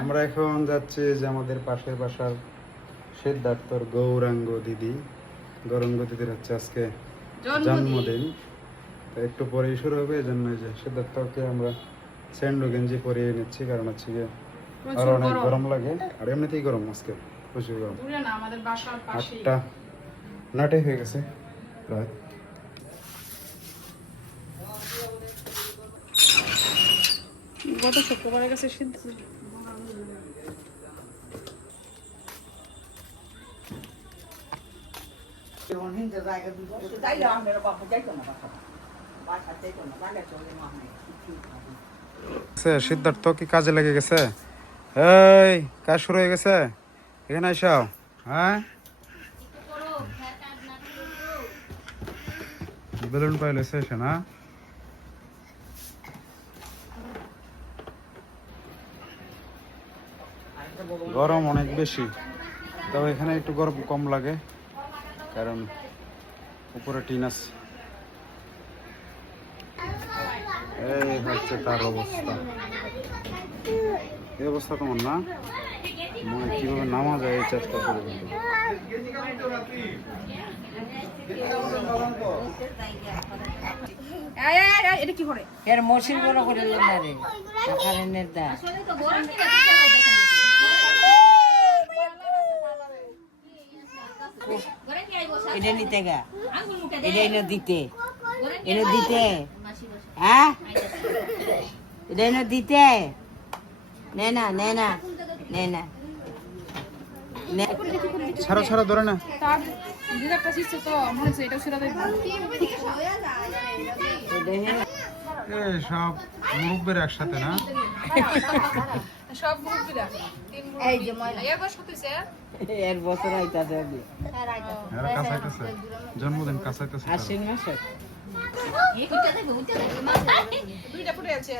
আমরা এখন যাচ্ছি যে আমাদের পাশের বাসার সিদ্ধার্থর গৌরাঙ্গ দিদির হচ্ছে আজকে জন্মদিন। তো একটু পরেই শুরু হবে, এই জন্য যে সিদ্ধার্থকে আমরা স্যান্ডো গেঞ্জি পরিয়ে নিচ্ছি, কারণ হচ্ছে গিয়ে আর অনেক গরম লাগে, আর এমনিতেই গরম আজকে প্রচুর গরম। 8টা 9টাই হয়ে গেছে প্রায়। গত শুক্রবারের কাছে সিদ্ধার্থ কি কাজে লেগে গেছে? এই কাজ শুরু হয়ে গেছে, এখানে আইসাও। হ্যাঁ, বেলুন পাইলে এসে না, গরম অনেক বেশি, তবে এখানে একটু গরম কম লাগে কারণ উপরে টিন আছে। এই হচ্ছে তার অবস্থা, এই অবস্থা তোমার না, মানে কিভাবে নামা যায় এই চেষ্টা করে। এটা কি করে এর মশিন বড় করে না রে কারেন্টের দা এটা নিতে গা এটা এনে দিতে হ্যাঁ এটা এনে দিতে নে না ছাড়া ধরে না, তার একটা শিখছে তো মনে হচ্ছে এটাও সেটা দেখ সব মুরব্বের একসাথে না, সব গ্রুপগুলা এই যে ময়লা এর বয়স কত হইছে? এর বছর আইতাছে এর কাছাইতেছে, জন্মদিন কাছাইতেছে। আশ্বিন মাসে দুইটা ফুটে আছে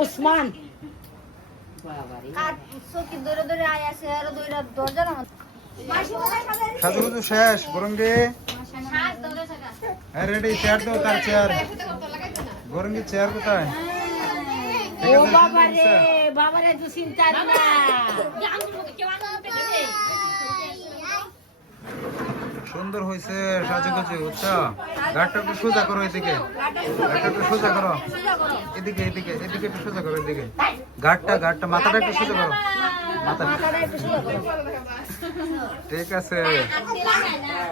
ওসমান সাজু শেষ গরঙ্গি রেডি, চেয়ার দাও, তার চেয়ার গরঙ্গি, চেয়ার কোথায়? ও বাবা রে তুই চিন্তা না সুন্দর হয়েছে সাজুগুজু, বুঝছো? গাড়টা একটু সোজা করো, এদিকে গাড়টা একটু সোজা করো, এদিকে একটু সোজা করো, এদিকে গাড়টা মাথাটা একটু সোজা করো, মাথাটা ঠিক আছে।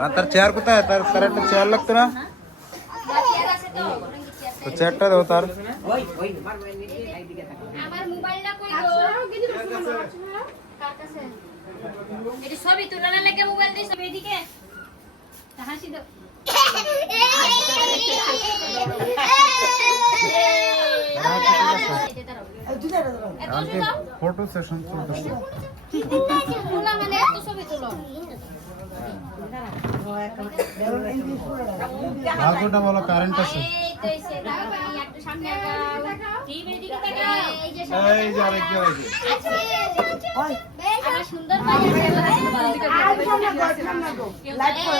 আর তার চেয়ার কোথায়? তার একটা চেয়ার লাগতো না, তো চেয়ারটা দাও তার। আমার মোবাইলটা কই গো? কার কাছে? এটি ছবি তোলা না লাগে মোবাইল দিয়ে ছবি এদিকে। হাসি দাও। ফটো সেশন চলতেছে, তোলা মানে এত ছবি তোলো। ভাগ্যটা বলো, কারেন্ট আছে। এই তো এসে একটু সামনে আগাও। টিভির দিকে তাকাও। এই যে এই যে আরেক কে হইছে, ওই আমার সুন্দর ভাই আছে। লাইট করো।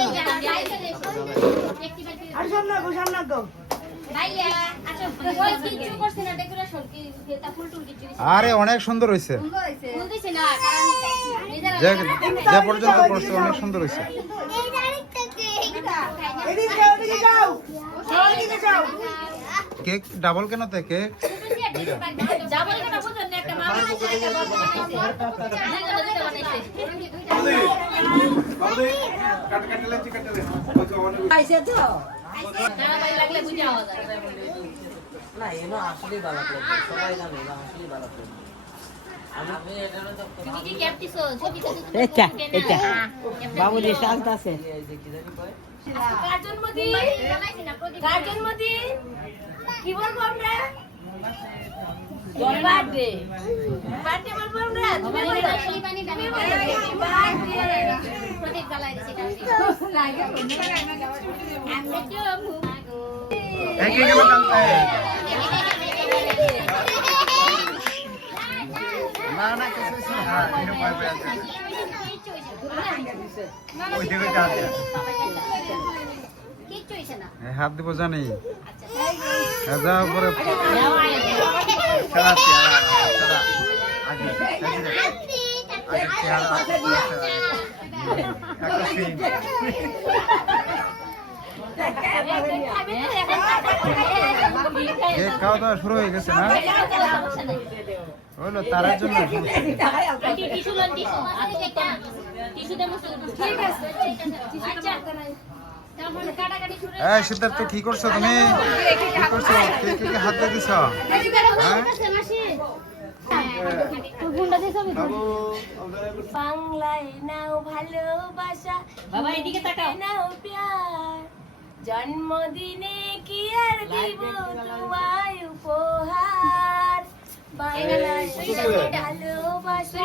আর সামনে গো। ভাইয়া আচ্ছা ওই কিছু করছ না, ডেকোরেশন কি তা ফুল টুল কিছু দিছ? আরে অনেক সুন্দর হইছে, ফুল দিছ না, কারণ নিজেরা যে পর্যন্ত করছে অনেক সুন্দর হইছে। কেক ডাবল কেন তে কেক? যাবো কেন বুঝুন না, একটা মামা আছে একটা বাবা বানাইছে। আইছে তো না ভাই লাগলে বুঝা হওয়া যায় না এনো আসলে ভালো লাগে সবাই জানে না আসলে ভালো লাগে আমি এটা না তো তুমি কি ক্যাপটিছো ছবিটা এটা বাবু রে শান্ত আছে কার জন্মদিন কার জন্মদিন কি বলবো আমরা বার্থডে বার্থডে বলবো আমরা তুমি বলো শিবানী তুমি বলো বার্থডে প্রতীক গালাই দিছি লাগে আমরা তো একই গেল কালকে না না কিছু না, এটা পাই পাই আছে ওই দিকে যা দে কিচ্ছু হইছে না। হাত দিব জানি, যা পরে খাওয়া দাওয়া শুরু হয়ে গেছে না হলো তার জন্য এই সিদ্ধার্থ কি করছো তুমি কি করছো কে হাত দিছ বাংলায় নাও ভালোবাসা, বাবা এদিকে তাকাও, নাও প্যার, জন্মদিনে কি আর দিব তোমায় উপহার, বাংলায় ভালোবাসা,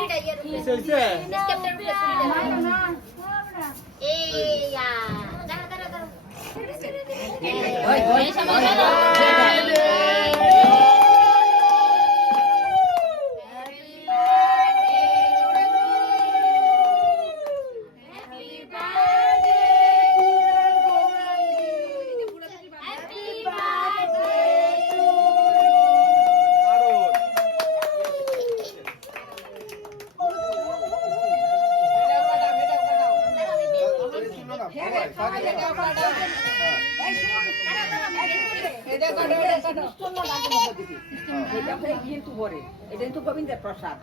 গোবিন্দের প্রসাদ।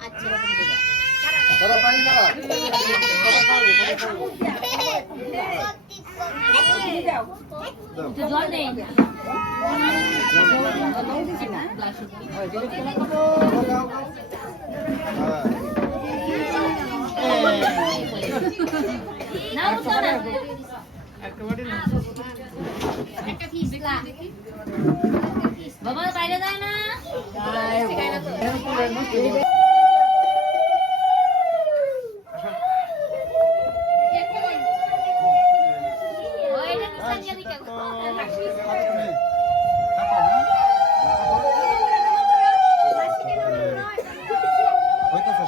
জল নেই বাবা বাইরে যায় না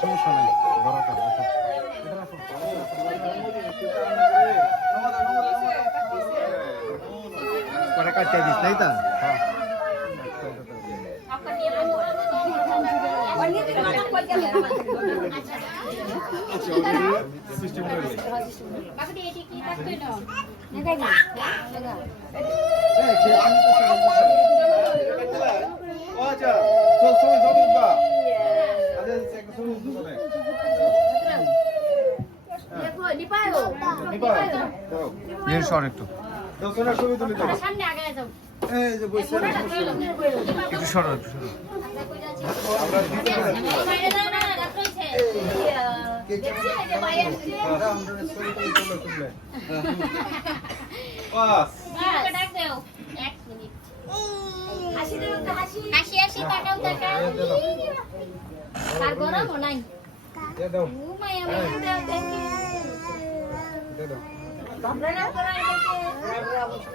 সমস্যা নাই কাটতে দিস তাই তো একটু একটু সরো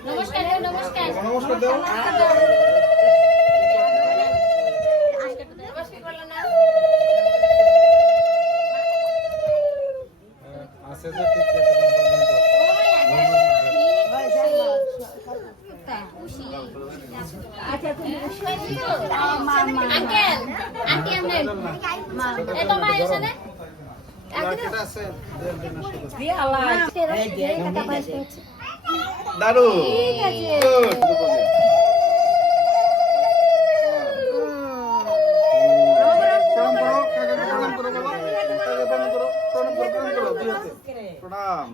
নমস্কার নমস্কার নমস্কার দাও আছে যে ঠিক দারু প্রণাম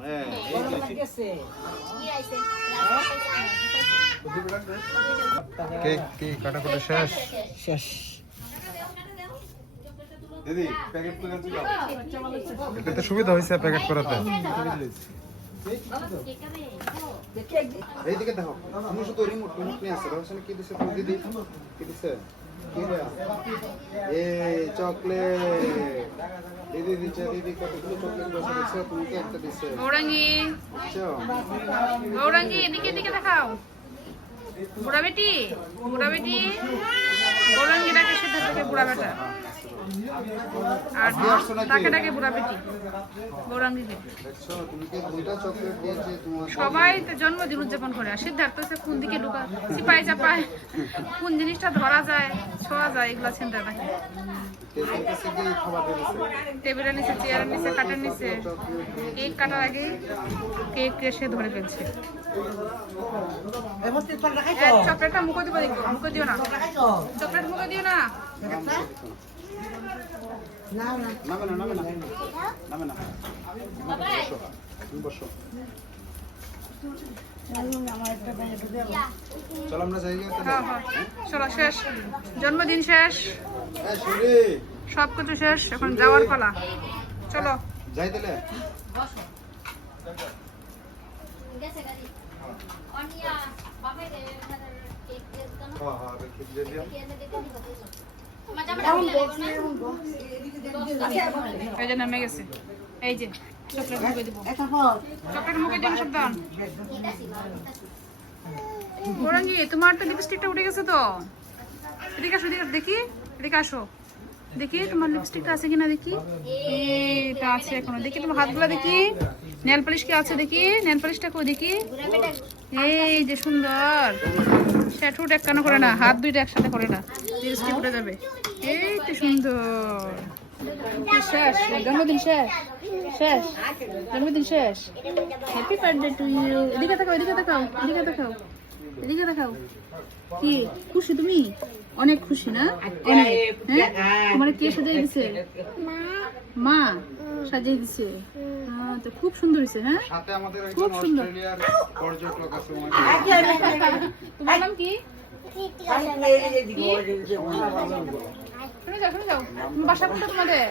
কেক কাটাকুটি শেষ শেষ দিদি প্যাকেট করে দিও এতে সুবিধা হয়েছে প্যাকেট করাতে এইদিকে দেখো আমি শুধু রিমোট নিয়ে আসছে রোশন কি দিছে তুমি দিদি কি দিছে কি রে এই চকলেট দিদি দিছে দিদি কতগুলো চকলেট দিছে তুমি কি একটা দিছে গৌরাঙ্গী গৌরাঙ্গী এদিকে এদিকে দেখাও বুড়া বেটি গৌরাঙ্গী ডাকে সিদ্ধার্থ ডাকে বুড়া বেটা আর তাকে ডাকে বুড়া বেটি গৌরাঙ্গীকে। দেখছো তুমি কি দুইটা চকলেট দিয়েছে তোমার সবাই তো জন্মদিন উদযাপন করে আর সিদ্ধার্থ হচ্ছে কোন দিকে লুকা সিপাই চাপায় কোন জিনিসটা ধরা যায় ছোঁয়া যায় এগুলো চিন্তা থাকে। কেকের কাছে কি খাবার দিয়েছে? টেবিলের নিচে চেয়ারের নিচে কাঠের নিচে কেক কাটার আগে কেক এসে ধরে ফেলছে। চকলেটটা মুখে দিব দেখো, মুখে দিও না, চকলেট মুখে দিও না। নামে না নামে না নামে না বসো তুমি বসো। চলো আমরা যাই গিয়ে হ্যাঁ হ্যাঁ চলো শেষ, জন্মদিন শেষ, এই শুনি সব কিছু শেষ, এখন যাওয়ার পালা। চলো যাই তাহলে। গেছে গাড়ি অনিয়া বাপে কেক দিয়ে দাও না হ্যাঁ হ্যাঁ রেখে দিয়ে দিও। এই যে নেমে গেছে, এই যে চকলেট মুখে দিব, চকলেট মুখে দিন সাবধান। গৌরাঙ্গী তোমার তো লিপস্টিকটা উঠে গেছে তো, এদিকে আসো, এদিকে আসো, দেখি এদিকে আসো, দেখি তোমার লিপস্টিকটা আছে কিনা দেখি। এটা আছে এখনো, দেখি তোমার হাতগুলো দেখি, নেল পালিশ কি আছে দেখি, নেল পালিশটা কই দেখি। এই যে সুন্দর, সে ঠোঁট একখানা করে না, হাত দুইটা একসাথে করে না, লিপস্টিক উঠে যাবে। এই তো সুন্দর, কি শেষ, জন্মদিন শেষ, শেষ জন্মদিন শেষ। Happy birthday to you. এদিকে তাকাও, এদিকে তাকাও, এদিকে তাকাও, এদিকে তাকাও। কি খুশি তুমি? অনেক খুশি না? অনেক। হ্যাঁ তোমার কে সাজিয়ে দিছে? মা সাজিয়ে দিছে। তো খুব সুন্দর হয়েছে। হ্যাঁ সাথে আমাদের খুব একজন সুন্দর। অস্ট্রেলিয়ার পর্যটক আছে তোমার নাম কি? শুনে যাও, শুনে যাও। তুমি বাসা কোনটা তোমাদের?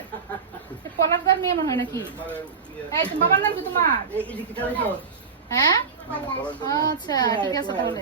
পলাশদার মেয়ে মনে হয় নাকি? এই তোমার বাবার নাম কি তোমার? হ্যাঁ আচ্ছা ঠিক আছে তাহলে।